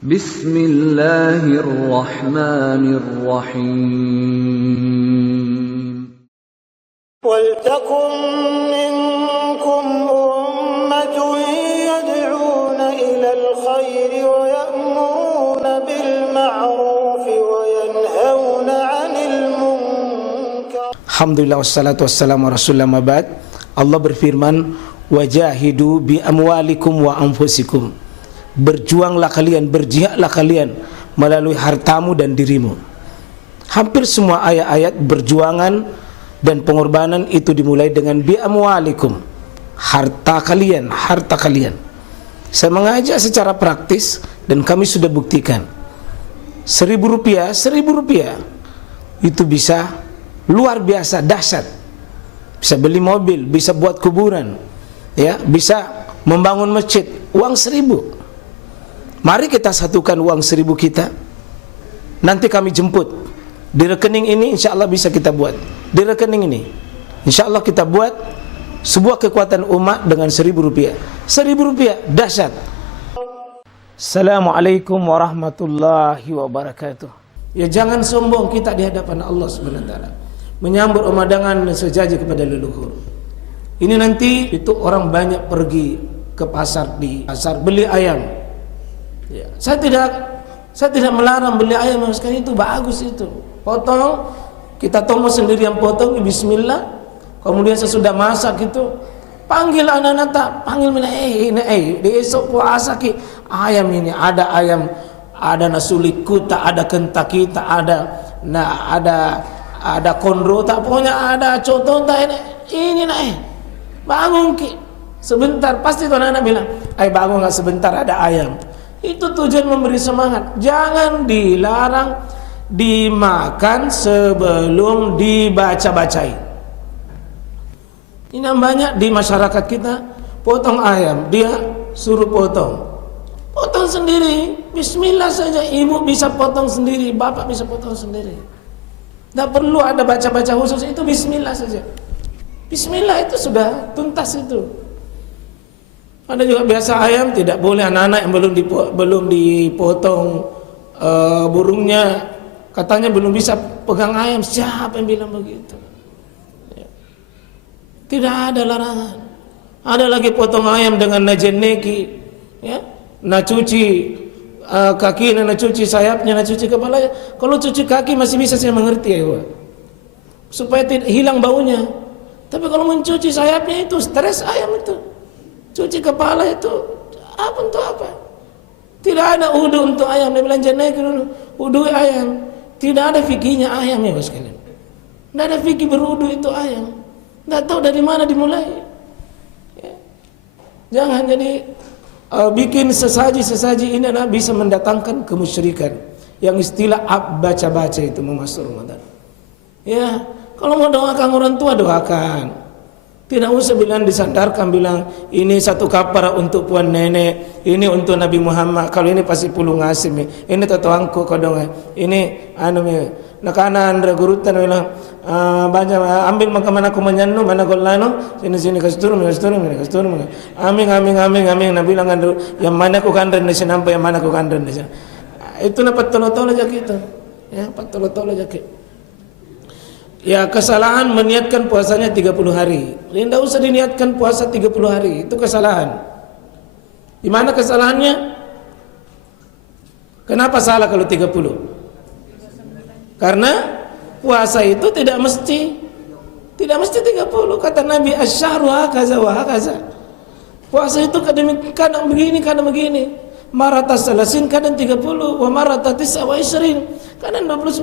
Bismillahirrahmanirrahim. وَلْتَكُنْ مِنْكُمْ أُمَّةٌ يَدْعُونَ إِلَى الْخَيْرِ وَيَأْمُرُونَ بِالْمَعْرُوفِ وَيَنْهَوْنَ عَنِ الْمُنْكَرِ. Alhamdulillah wassalatu wassalamu ala rasulillah mabad. Allah berfirman, wajahidu bi amwalikum wa anfusikum. Berjuanglah kalian, berjihadlah kalian melalui hartamu dan dirimu. Hampir semua ayat-ayat berjuangan dan pengorbanan itu dimulai dengan bi amwalikum, harta kalian, harta kalian. Saya mengajak secara praktis dan kami sudah buktikan. Rp1.000 itu bisa luar biasa dahsyat. Bisa beli mobil, bisa buat kuburan, ya, bisa membangun masjid. Uang 1.000. Mari kita satukan uang 1.000 kita. Nanti kami jemput di rekening ini, insya Allah bisa kita buat. Di rekening ini insya Allah kita buat sebuah kekuatan umat dengan Rp1.000. Rp1.000 dahsyat. Assalamualaikum warahmatullahi wabarakatuh. Ya, jangan sombong kita di hadapan Allah Subhanahu wa taala, menyambut ramadan sejajar kepada leluhur. Ini nanti itu orang banyak pergi ke pasar, di pasar beli ayam, ya, saya tidak melarang beli ayam, sekali itu bagus, itu potong, kita tombol sendiri yang potong, bismillah. Kemudian sesudah masak itu panggil anak-anak, panggil mina, besok puasa ki ayam ini, ada ayam, ada nasulik kuta, ada kentucky, tak ada, nah ada kondro, tak, pokoknya ada coto, tak ini bangun ki sebentar, pasti tuh anak-anak bilang, bangun nggak sebentar, ada ayam. Itu tujuan memberi semangat. Jangan dilarang dimakan sebelum dibaca-bacai. Ini yang banyak di masyarakat kita, potong ayam, dia suruh potong sendiri, bismillah saja. Ibu bisa potong sendiri, bapak bisa potong sendiri, tidak perlu ada baca-baca khusus, itu bismillah saja. Bismillah itu sudah tuntas itu. Ada juga biasa ayam tidak boleh, anak-anak yang belum dipotong burungnya, katanya belum bisa pegang ayam. Siapa yang bilang begitu? Ya. Tidak ada larangan. Ada lagi potong ayam dengan najeneki, ya, nak cuci kaki, nak cuci sayapnya, nak cuci kepalanya. Kalau cuci kaki masih bisa saya mengerti, ya, supaya tidak hilang baunya. Tapi kalau mencuci sayapnya itu stres ayam itu. Cuci kepala itu apa untuk apa? Tidak ada wudu untuk ayam. Dia bilang jangan dulu wudu ayam. Tidak ada fikihnya ayam, ya sekalian. Tidak ada fikih berwudu itu ayam. Tidak tahu dari mana dimulai. Ya. Jangan jadi bikin sesaji ini adalah bisa mendatangkan kemusyrikan. Yang istilah baca-baca itu memasuk Ramadan. Ya, kalau mau doakan orang tua, doakan. Tidak usah bilang disandarkan, bilang ini satu kapara untuk puan nenek, ini untuk Nabi Muhammad. Kalau ini pasti pulung ngasim, ini tatoangku kodong, ini nakanan regurutan bilang banyak, ambil maka mana aku menyandu, mana golano, sini kasturun. Amin. Nabi bilang yang mana aku kandran di sini, yang mana aku kandran di sini. Itu dapat tolo-tolo aja gitu, ya, tolo-tolo aja gitu. Ya, kesalahan meniatkan puasanya 30 hari. Tidak usah diniatkan puasa 30 hari. Itu kesalahan. Di mana kesalahannya? Kenapa salah kalau 30? Karena puasa itu tidak mesti 30. Kata Nabi, asyahru hakaza wa hakaza. Puasa itu kadang begini. Marata salasin kadang 30, wa marata tis'a wa isrin kadang 29.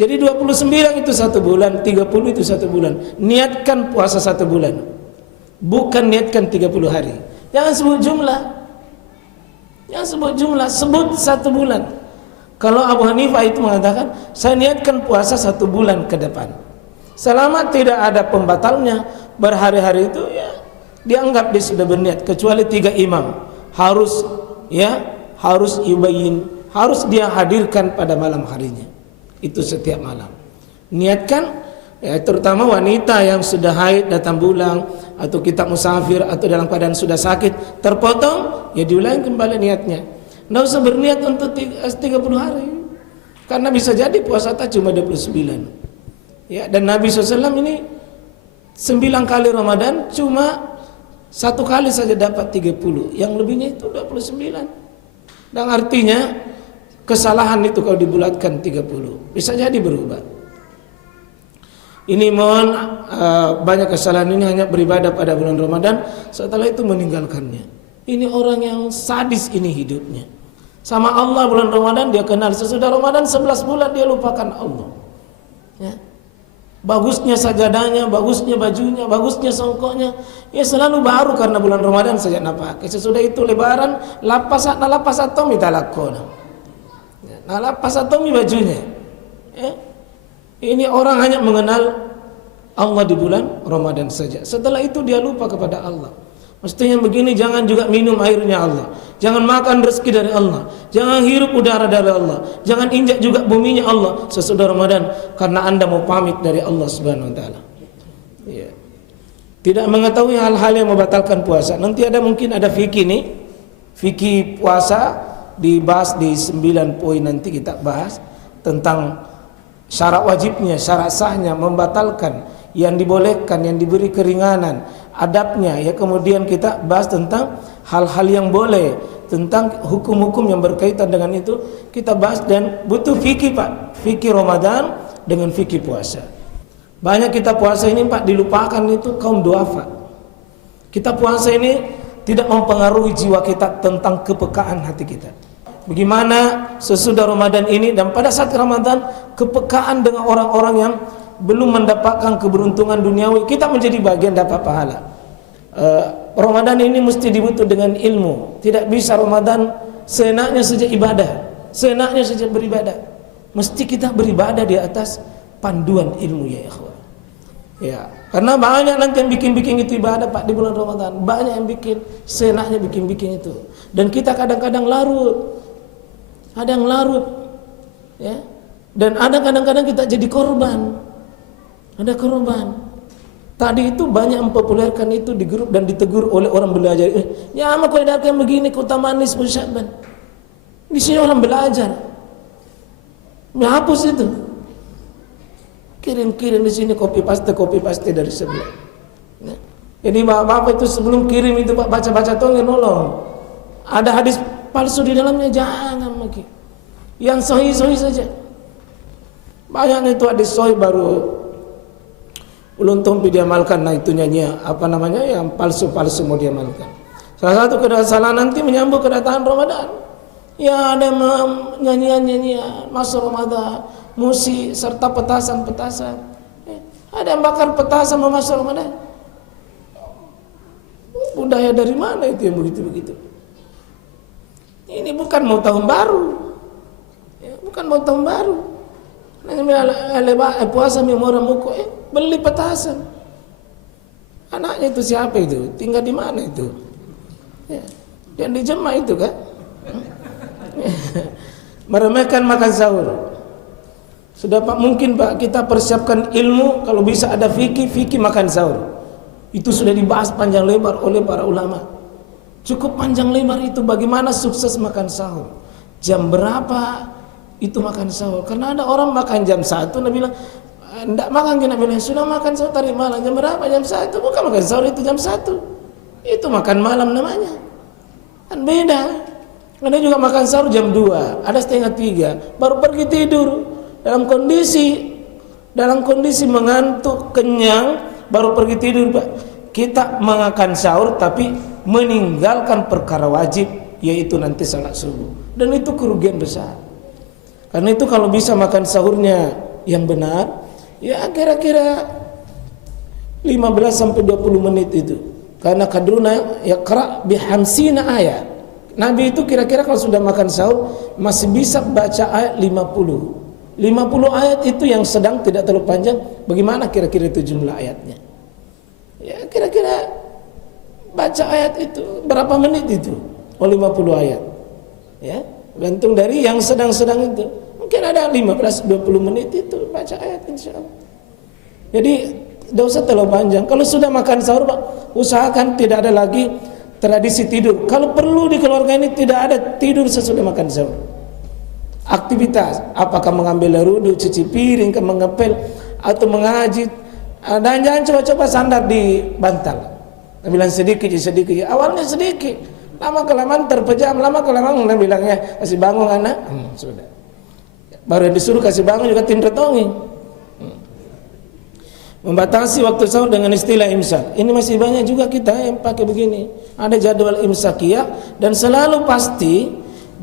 Jadi 29 itu 1 bulan, 30 itu 1 bulan. Niatkan puasa 1 bulan, bukan niatkan 30 hari. Jangan sebut jumlah, sebut 1 bulan. Kalau Abu Hanifah itu mengatakan, saya niatkan puasa 1 bulan ke depan. Selama tidak ada pembatalnya berhari-hari itu, ya, dianggap dia sudah berniat. Kecuali 3 imam harus yubayin, harus dia hadirkan pada malam harinya. Itu setiap malam. Niatkan, ya, terutama wanita yang sudah haid, datang bulan, atau kita musafir, atau dalam keadaan sudah sakit, terpotong, ya diulangi kembali niatnya. Nggak usah berniat untuk 30 hari. Karena bisa jadi puasa tak cuma 29. Ya, dan Nabi SAW ini 9 kali Ramadan cuma 1 kali saja dapat 30. Yang lebihnya itu 29. Dan artinya kesalahan itu kalau dibulatkan 30 bisa jadi berubah. Ini mohon banyak kesalahan ini hanya beribadah pada bulan Ramadan, setelah itu meninggalkannya. Ini orang yang sadis ini hidupnya. Sama Allah bulan Ramadan dia kenal, sesudah Ramadan 11 bulan dia lupakan Allah. Ya. Bagusnya sajadahnya, bagusnya bajunya, bagusnya songkoknya, ya selalu baru karena bulan Ramadan saja napak. Sesudah itu lebaran, lapas atomi talakona. Nah, lapas atomi bajunya. Ya. Ini orang hanya mengenal Allah di bulan Ramadan saja. Setelah itu dia lupa kepada Allah. Mestinya begini, jangan juga minum airnya Allah, jangan makan rezeki dari Allah, jangan hirup udara dari Allah, jangan injak juga buminya Allah sesudah Ramadan karena Anda mau pamit dari Allah Subhanahu wa taala. Ya. Tidak mengetahui hal-hal yang membatalkan puasa. Nanti mungkin ada fikih nih. Fikih puasa dibahas di 9 poin, nanti kita bahas tentang syarat wajibnya, syarat sahnya, membatalkan, yang dibolehkan, yang diberi keringanan, adabnya, ya. Kemudian kita bahas tentang hal-hal yang boleh, tentang hukum-hukum yang berkaitan dengan itu kita bahas. Dan butuh fikih, Pak, fikih Ramadan dengan fikih puasa. Banyak kita puasa ini, Pak, dilupakan itu kaum duafa. Kita puasa ini tidak mempengaruhi jiwa kita tentang kepekaan hati kita. Bagaimana sesudah Ramadan ini dan pada saat Ramadan kepekaan dengan orang-orang yang belum mendapatkan keberuntungan duniawi, kita menjadi bagian dapat pahala. Ramadan ini mesti dibutuh dengan ilmu. Tidak bisa Ramadan seenaknya saja ibadah, seenaknya saja beribadah. Mesti kita beribadah di atas panduan ilmu, ya ikhwan. Ya, karena banyak nanti yang bikin-bikin itu ibadah, Pak, di bulan Ramadan. Banyak yang bikin seenaknya bikin-bikin itu. Dan kita kadang-kadang larut. Ada yang larut, ya. Dan ada kadang-kadang kita jadi korban. Ada korban. Tadi itu banyak mempopulerkan itu di grup dan ditegur oleh orang belajar. Ya, ama kau edarkan begini, kau tamanis Sya'ban. Di sini orang belajar. Ya, hapus itu. Kirim-kirim di sini copy paste dari sebelah. Ya. Jadi bapak itu sebelum kirim itu, Pak, baca-baca tolong nolong. Ada hadis palsu di dalamnya, jangan lagi. Yang sahih-sahih saja. Banyak itu hadis sahih baru belum tentu diamalkan. Nah, itu nyanyi apa namanya yang palsu-palsu mau diamalkan. Salah satu kesalahan nanti menyambut kedatangan Ramadan. Ya, ada nyanyian-nyanyian masuk Ramadan, musik serta petasan-petasan. Ada yang bakar petasan mau masuk Ramadan. Budaya dari mana itu yang begitu-begitu? Ini bukan mau tahun baru, ya, bukan mau tahun baru. Puasa memora muko, beli petasan. Anaknya itu siapa itu? Tinggal di mana itu? Ya, yang di Jemaah itu kan? Meremehkan makan sahur. Sudah, Pak, mungkin, Pak, kita persiapkan ilmu. Kalau bisa ada fikih makan sahur. Itu sudah dibahas panjang lebar oleh para ulama. Cukup panjang lebar itu bagaimana sukses makan sahur. Jam berapa itu makan sahur? Karena ada orang makan jam 1, Nabi bilang, enggak makan, Nabi bilang, sudah makan sahur tadi malam. Jam berapa? Jam 1. Bukan makan sahur itu jam 1. Itu makan malam namanya. Kan beda. Ada juga makan sahur jam 2, ada setengah 3, baru pergi tidur. Dalam kondisi mengantuk, kenyang, baru pergi tidur, Pak. Kita makan sahur tapi meninggalkan perkara wajib, yaitu nanti salat subuh. Dan itu kerugian besar. Karena itu kalau bisa makan sahurnya yang benar, ya kira-kira 15 sampai 20 menit itu. Karena kadruna yaqra bihamsina ayat. Nabi itu kira-kira kalau sudah makan sahur masih bisa baca ayat 50. 50 ayat itu yang sedang tidak terlalu panjang. Bagaimana kira-kira itu jumlah ayatnya? Ya kira-kira baca ayat itu berapa menit itu? Oh, 50 ayat. Ya, gantung dari yang sedang-sedang itu. Mungkin ada 15-20 menit itu baca ayat, insyaallah. Jadi tidak usah terlalu panjang. Kalau sudah makan sahur, Pak, usahakan tidak ada lagi tradisi tidur. Kalau perlu di keluarga ini tidak ada tidur sesudah makan sahur. Aktivitas, apakah mengambil wudhu, cuci piring, mengepel, atau mengaji, dan jangan coba-coba sandar di bantal. Bilang sedikit, awalnya sedikit, lama kelamaan terpejam, lama kelamaan bilangnya kasih bangun anak, sudah. Baru yang disuruh kasih bangun juga tinretongi. Membatasi waktu sahur dengan istilah imsak. Ini masih banyak juga kita yang pakai begini. Ada jadwal imsakiyah dan selalu pasti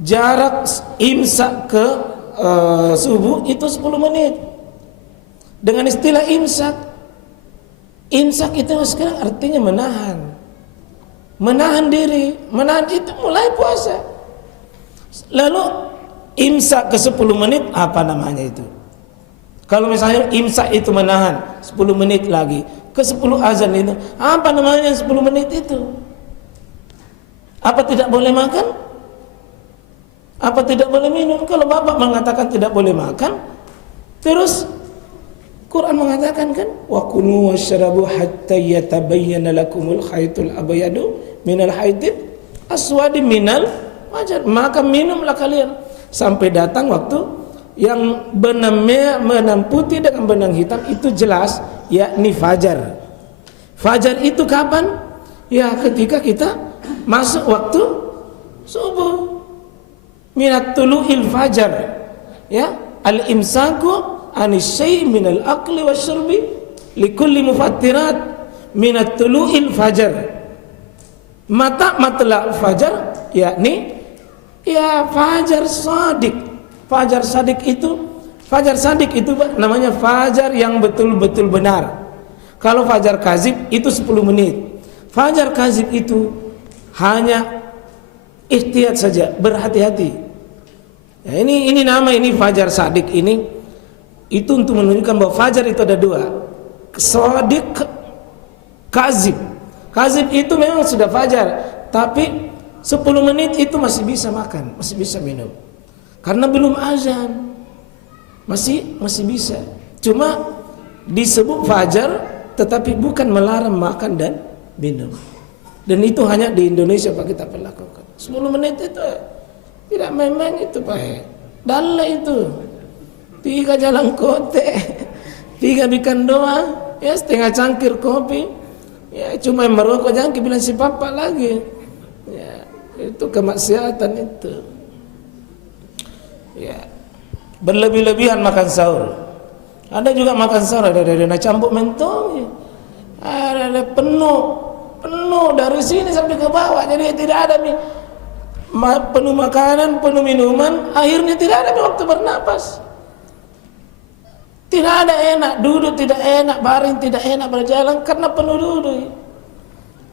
jarak imsak ke subuh itu 10 menit. Dengan istilah imsak. Imsak itu sekarang artinya menahan. Menahan diri, menahan itu mulai puasa. Lalu imsak ke 10 menit apa namanya itu? Kalau misalnya imsak itu menahan 10 menit lagi ke 10 azan itu, apa namanya 10 menit itu? Apa tidak boleh makan? Apa tidak boleh minum? Kalau Bapak mengatakan tidak boleh makan, terus Quran mengatakan kan, wa kulu washrabu hatta yatabayyana lakumul khaytul abyadu minal khaytil aswadi minal fajr. Maka minumlah kalian sampai datang waktu yang benang merah, benang putih dengan benang hitam itu jelas, yakni fajar. Fajar itu kapan? Ya ketika kita masuk waktu subuh. Minat tulu'il fajar. Ya, al-imsaku anisy minal akli wasyurbi likulli mufattirat minat tulu'il fajar. Mata matla fajar yakni ya fajar shadiq. Fajar sadik itu namanya fajar yang betul-betul benar. Kalau fajar kazib itu 10 menit. Fajar kazib itu hanya ihtiyat saja, berhati-hati. Ya, ini nama ini fajar sadik ini itu untuk menunjukkan bahwa fajar itu ada dua. Sadik, kazib. Kazib itu memang sudah fajar, tapi 10 menit itu masih bisa makan, masih bisa minum. Karena belum azan, masih bisa. Cuma disebut fajar, tetapi bukan melarang makan dan minum. Dan itu hanya di Indonesia Pak kita perlakukan. 10 menit itu tidak main-main itu Pak. Dalam itu 3 jalan kote, 3 bikin doa, ya setengah cangkir kopi, ya cuma merokok jangan bilang si papa lagi. Ya, itu kemaksiatan itu. Ya, berlebih-lebihan makan sahur. Ada juga makan sahur ada campur mentong, ada penuh dari sini sampai ke bawah. Jadi tidak ada penuh makanan, penuh minuman. Akhirnya tidak ada waktu bernapas. Tidak ada enak duduk, tidak enak baring, tidak enak berjalan karena penuh duduk.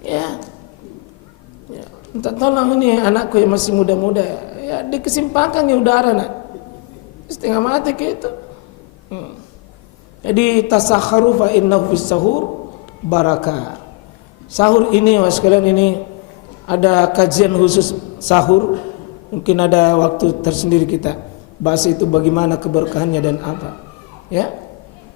Ya, minta tolong ini anakku yang masih muda-muda. Ya, dikesimpangkan ya udara nak. Setengah mati gitu. Jadi tasakharu fa innahu fis sahur barakah. Sahur ini Mas sekalian ini ada kajian khusus sahur. Mungkin ada waktu tersendiri kita bahas itu bagaimana keberkahannya dan apa. Ya.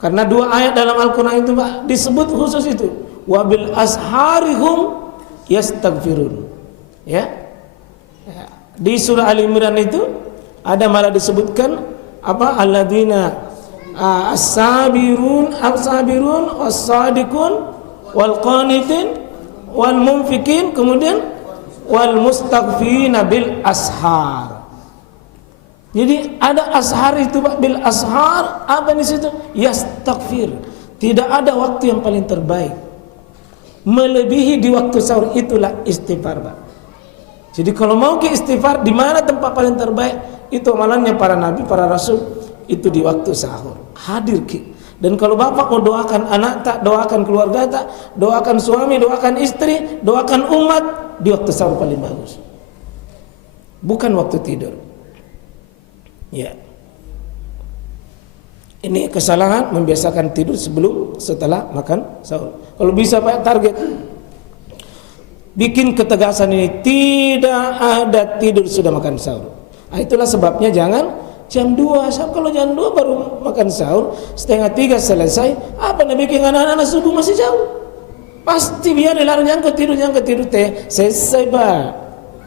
Karena 2 ayat dalam Al-Qur'an itu Pak disebut khusus itu. Wabil asharihum yastaghfirun. Ya. Di surah Ali Imran itu ada malah disebutkan apa alladzina as-sabirun was-sadiqun wal qanitin wal munfikin kemudian wal mustaghfirina bil ashar. Jadi ada ashar itu Pak, bil ashar apa di situ? Yastaghfir. Tidak ada waktu yang paling terbaik. Melebihi di waktu sahur itulah istighfar Pak. Jadi kalau mau ke istighfar di mana tempat paling terbaik? Itu amalannya para nabi, para rasul itu di waktu sahur. Hadir ki. Dan kalau bapak mau doakan anak tak, doakan keluarga tak, doakan suami, doakan istri, doakan umat di waktu sahur paling bagus. Bukan waktu tidur. Ya. Ini kesalahan membiasakan tidur sebelum setelah makan sahur. Kalau bisa Pak target bikin ketegasan ini tidak ada tidur sudah makan sahur. Nah, itulah sebabnya jangan jam 2. Kalau jam 2 baru makan sahur, setengah 3 selesai. Apa nak bikin anak-anak subuh masih jauh? Pasti biar dilarang nyangkut tidur teh selesai pak.